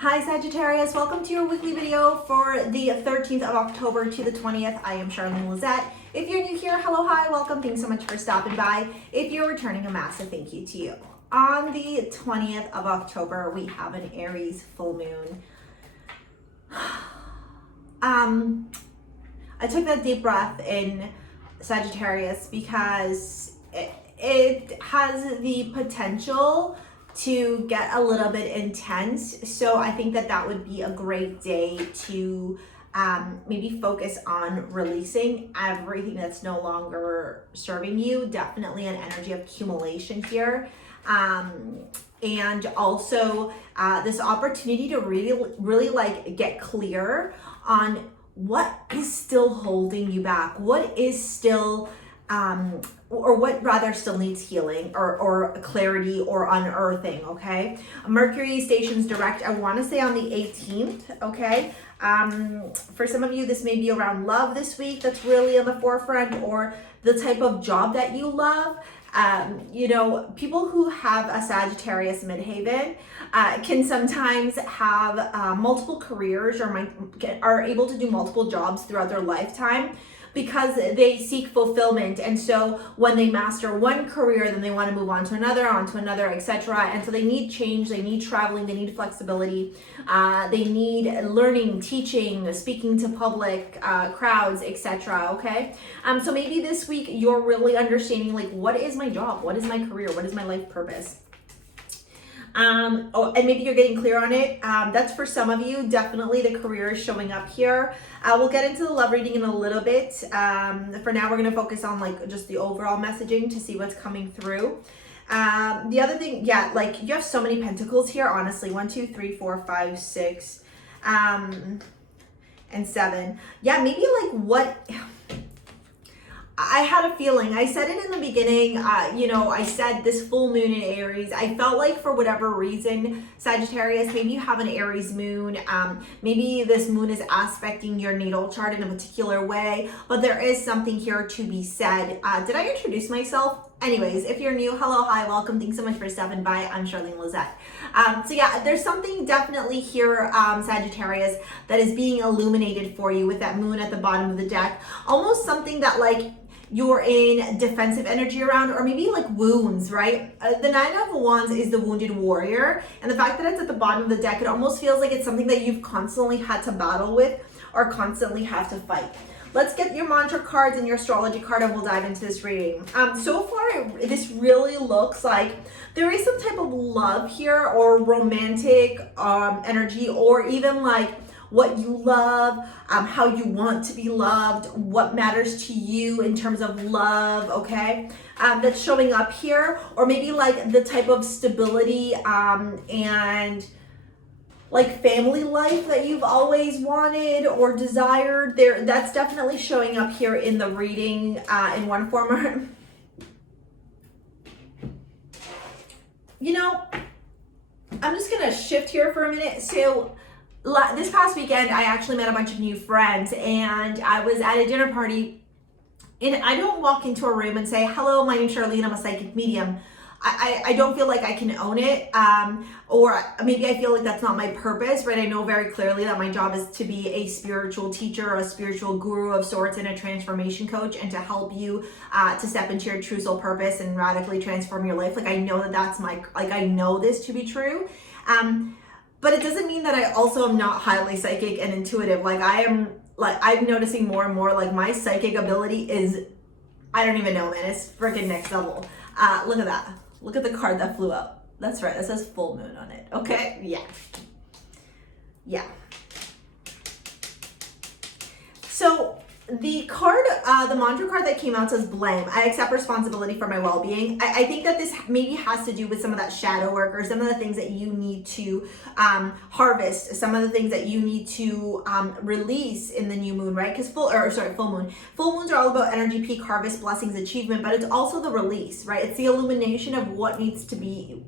Hi Sagittarius, welcome to your weekly video for the 13th of October to the 20th. I am Charlene Lizette. If you're new here, hello, hi, welcome. Thanks so much for stopping by. If you're returning, a massive thank you to you. On the 20th of October, we have an Aries full moon. I took that deep breath in Sagittarius because it has the potential to get a little bit intense. So I think that would be a great day to maybe focus on releasing everything that's no longer serving you. Definitely an energy of accumulation here. And also this opportunity to really like get clear on what is still holding you back, what is still or what rather still needs healing or clarity or unearthing, okay? Mercury stations direct, I want to say on the 18th, okay? For some of you, this may be around love this week that's really on the forefront, or the type of job that you love. You know, people who have a Sagittarius midheaven can sometimes have multiple careers or are able to do multiple jobs throughout their lifetime, because they seek fulfillment. And so when they master one career, then they want to move on to another, etc. And so they need change, they need traveling, they need flexibility, they need learning, teaching, speaking to public crowds, etc. Okay, so maybe this week you're really understanding, like, what is my job, what is my career, what is my life purpose? And maybe you're getting clear on it. That's for some of you. Definitely the career is showing up here. We'll get into the love reading in a little bit. For now, we're going to focus on like just the overall messaging to see what's coming through. The other thing, yeah, like you have so many pentacles here, honestly. 1, 2, 3, 4, 5, 6, and 7. Yeah, maybe like what... I had a feeling, I said it in the beginning, you know, I said this full moon in Aries, I felt like for whatever reason, Sagittarius, maybe you have an Aries moon, maybe this moon is aspecting your natal chart in a particular way, but there is something here to be said. Did I introduce myself? Anyways, if you're new, hello, hi, welcome. Thanks so much for stopping by. I'm Charlene Lizette. So yeah, there's something definitely here, Sagittarius, that is being illuminated for you with that moon at the bottom of the deck. Almost something that like you're in defensive energy around, or maybe like wounds, right? The 9 of Wands is the wounded warrior. And the fact that it's at the bottom of the deck, it almost feels like it's something that you've constantly had to battle with or constantly have to fight. Let's get your mantra cards and your astrology card and we'll dive into this reading. So far, this really looks like there is some type of love here, or romantic energy, or even like what you love, how you want to be loved, what matters to you in terms of love, okay? That's showing up here. Or maybe like the type of stability and like family life that you've always wanted or desired. That's definitely showing up here in the reading in one form or... You know, I'm just gonna shift here for a minute. So this past weekend, I actually met a bunch of new friends, and I was at a dinner party, and I don't walk into a room and say, hello, my name's Charlene, I'm a psychic medium. I don't feel like I can own it, or maybe I feel like that's not my purpose, right? I know very clearly that my job is to be a spiritual teacher, a spiritual guru of sorts, and a transformation coach, and to help you to step into your true soul purpose and radically transform your life. Like, I know that that's my, like, I know this to be true. But it doesn't mean that I also am not highly psychic and intuitive. Like, I am, like, I'm noticing more and more, like, my psychic ability is, I don't even know, man, it's freaking next level. Look at that. Look at the card that flew up. That's right, it says full moon on it, okay? Yeah. Yeah. So the card, the mantra card that came out says blame. I accept responsibility for my well-being. I think that this maybe has to do with some of that shadow work, or some of the things that you need to harvest, some of the things that you need to release in the new moon, right? Because full moon. Full moons are all about energy, peak, harvest, blessings, achievement, but it's also the release, right? It's the illumination of what needs to be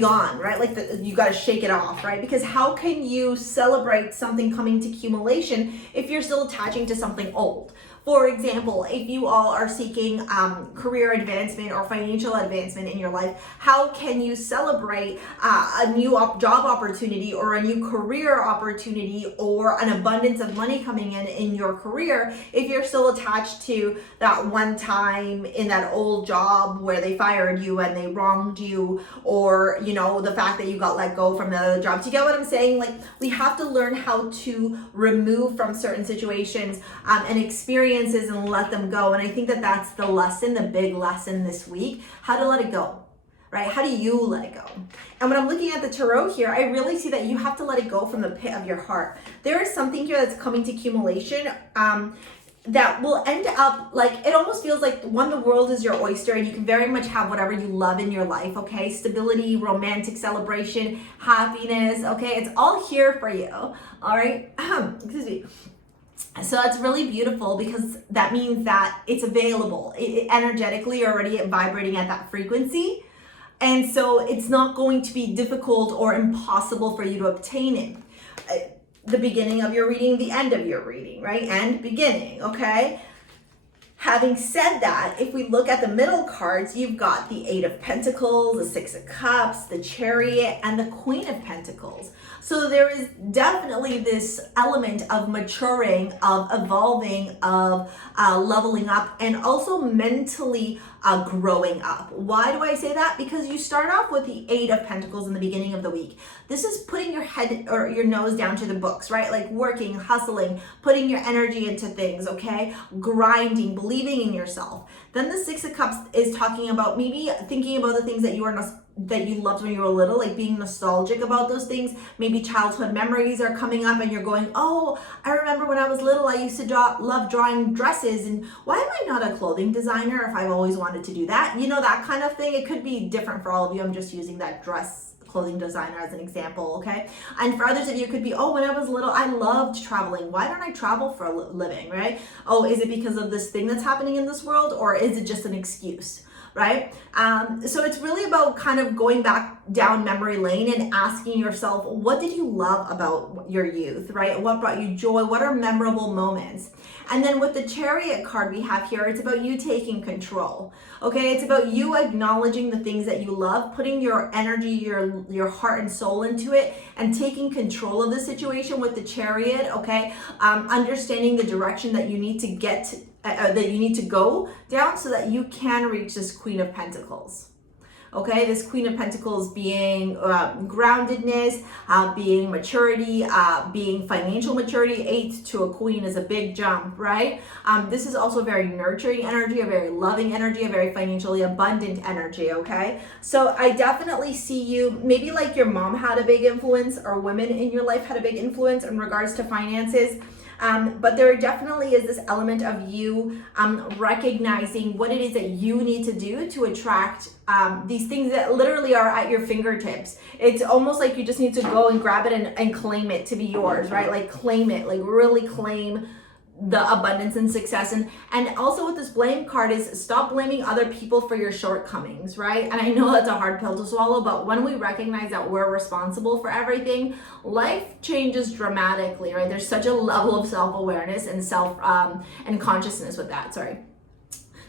gone, right? Like you got to shake it off, right? Because how can you celebrate something coming to accumulation if you're still attaching to something old? For example, if you all are seeking career advancement or financial advancement in your life, how can you celebrate a new job opportunity or a new career opportunity or an abundance of money coming in your career if you're still attached to that one time in that old job where they fired you and they wronged you, or you know, the fact that you got let go from the other job? Do you get what I'm saying? Like, we have to learn how to remove from certain situations and experiences and let them go. And I think that that's the lesson, the big lesson this week, how to let it go. Right? How do you let it go? And when I'm looking at the tarot here, I really see that you have to let it go from the pit of your heart. There is something here that's coming to accumulation that will end up, like, it almost feels like when the world is your oyster and you can very much have whatever you love in your life, okay? Stability, romantic celebration, happiness, okay? It's all here for you, all right? Excuse me. So that's really beautiful because that means that it's available. Energetically, you're already vibrating at that frequency. And so it's not going to be difficult or impossible for you to obtain it. The beginning of your reading, the end of your reading, right? And beginning, okay? Having said that, if we look at the middle cards, you've got the Eight of Pentacles, the Six of Cups, the Chariot, and the Queen of Pentacles. So there is definitely this element of maturing, of evolving, of leveling up, and also mentally growing up. Why do I say that? Because you start off with the Eight of Pentacles in the beginning of the week. This is putting your head or your nose down to the books, right? Like working, hustling, putting your energy into things, okay? Grinding, believing in yourself. Then the Six of Cups is talking about maybe thinking about the things that you loved when you were little, like being nostalgic about those things. Maybe childhood memories are coming up and you're going, oh, I remember when I was little, I used to love drawing dresses, and why am I not a clothing designer if I've always wanted to do that? You know, that kind of thing. It could be different for all of you. I'm just using that clothing designer as an example, okay? And for others of you, it could be, oh, when I was little, I loved traveling. Why don't I travel for a living, right? Oh, is it because of this thing that's happening in this world, or is it just an excuse? Right? So it's really about kind of going back down memory lane and asking yourself, what did you love about your youth, right? What brought you joy? What are memorable moments? And then with the Chariot card we have here, it's about you taking control, okay? It's about you acknowledging the things that you love, putting your energy, your heart and soul into it, and taking control of the situation with the Chariot, okay? Understanding the direction that you need to get that you need to go down so that you can reach this Queen of Pentacles. Okay, this Queen of Pentacles being groundedness, being maturity, being financial maturity. 8 to a queen is a big jump, right? This is also a very nurturing energy, a very loving energy, a very financially abundant energy, okay? So I definitely see you, maybe like your mom had a big influence, or women in your life had a big influence in regards to finances. But there definitely is this element of you recognizing what it is that you need to do to attract these things that literally are at your fingertips. It's almost like you just need to go and grab it and claim it to be yours, right? Like claim it, like really claim the abundance and success. And also with this blame card is stop blaming other people for your shortcomings, right? And I know that's a hard pill to swallow, but when we recognize that we're responsible for everything, life changes dramatically, right? There's such a level of self-awareness and and consciousness with that, sorry.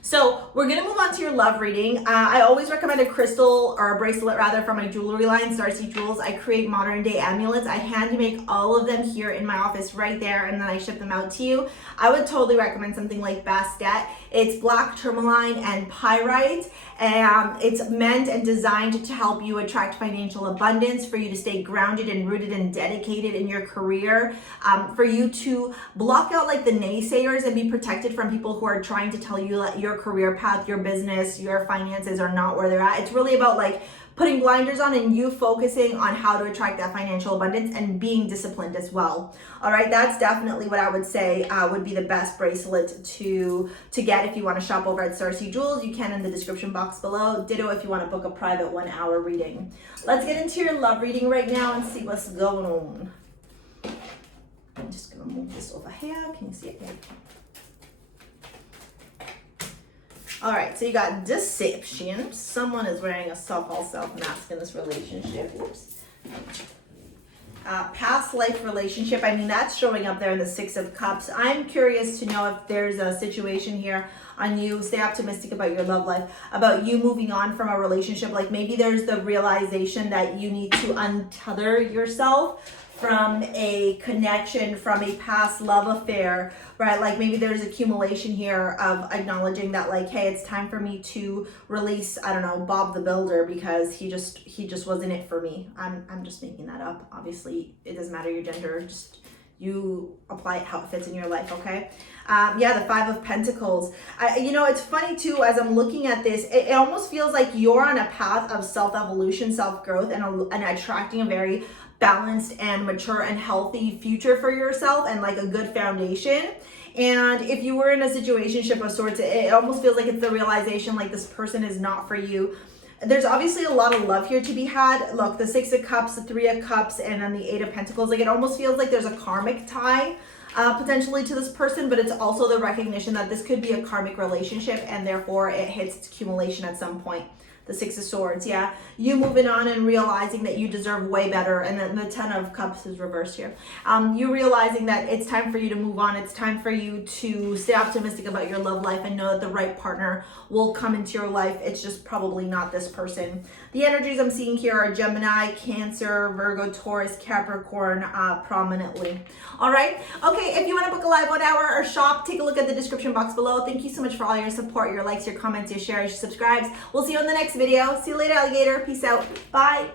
So we're gonna move on to your love reading. I always recommend a crystal or a bracelet rather from my jewelry line, Starseed Jewels. I create modern day amulets. I hand make all of them here in my office right there, and then I ship them out to you. I would totally recommend something like Bastet. It's black tourmaline and pyrite, and it's meant and designed to help you attract financial abundance, for you to stay grounded and rooted and dedicated in your career, for you to block out like the naysayers and be protected from people who are trying to tell you that your career path, your business, your finances are not where they're at. It's really about like putting blinders on and you focusing on how to attract that financial abundance and being disciplined as well. All right, that's definitely what I would say would be the best bracelet to get if you want to shop over at Starseed Jewels. You can in the description box below. Ditto if you want to book a private 1-hour reading. Let's get into your love reading right now and see what's going on. I'm just gonna move this over here. Can you see it there? All right, so you got deception. Someone is wearing a so-called self mask in this relationship. Oops. Past life relationship, I mean, that's showing up there in the Six of Cups. I'm curious to know if there's a situation here on you. Stay optimistic about your love life, about you moving on from a relationship. Like maybe there's the realization that you need to untether yourself from a connection, from a past love affair, right? Like maybe there's accumulation here of acknowledging that, like, hey, it's time for me to release, I don't know, Bob the Builder, because he just wasn't it for me. I'm just making that up. Obviously, it doesn't matter your gender, just you apply it how it fits in your life, okay? Yeah, the Five of Pentacles. You know, it's funny too, as I'm looking at this, it almost feels like you're on a path of self-evolution, self-growth, and attracting a very balanced and mature and healthy future for yourself, and like a good foundation. And if you were in a situationship of sorts, it almost feels like it's the realization like this person is not for you. There's obviously a lot of love here to be had. Look, the Six of Cups, the Three of Cups, and then the Eight of Pentacles. Like it almost feels like there's a karmic tie potentially to this person, but it's also the recognition that this could be a karmic relationship, and therefore it hits its accumulation at some point. The Six of Swords, yeah. You moving on and realizing that you deserve way better. And then the Ten of Cups is reversed here. You realizing that it's time for you to move on. It's time for you to stay optimistic about your love life and know that the right partner will come into your life. It's just probably not this person. The energies I'm seeing here are Gemini, Cancer, Virgo, Taurus, Capricorn prominently. All right. Okay, if you want to book a live 1 hour or shop, take a look at the description box below. Thank you so much for all your support, your likes, your comments, your shares, your subscribes. We'll see you in the next video. See you later, alligator. Peace out. Bye.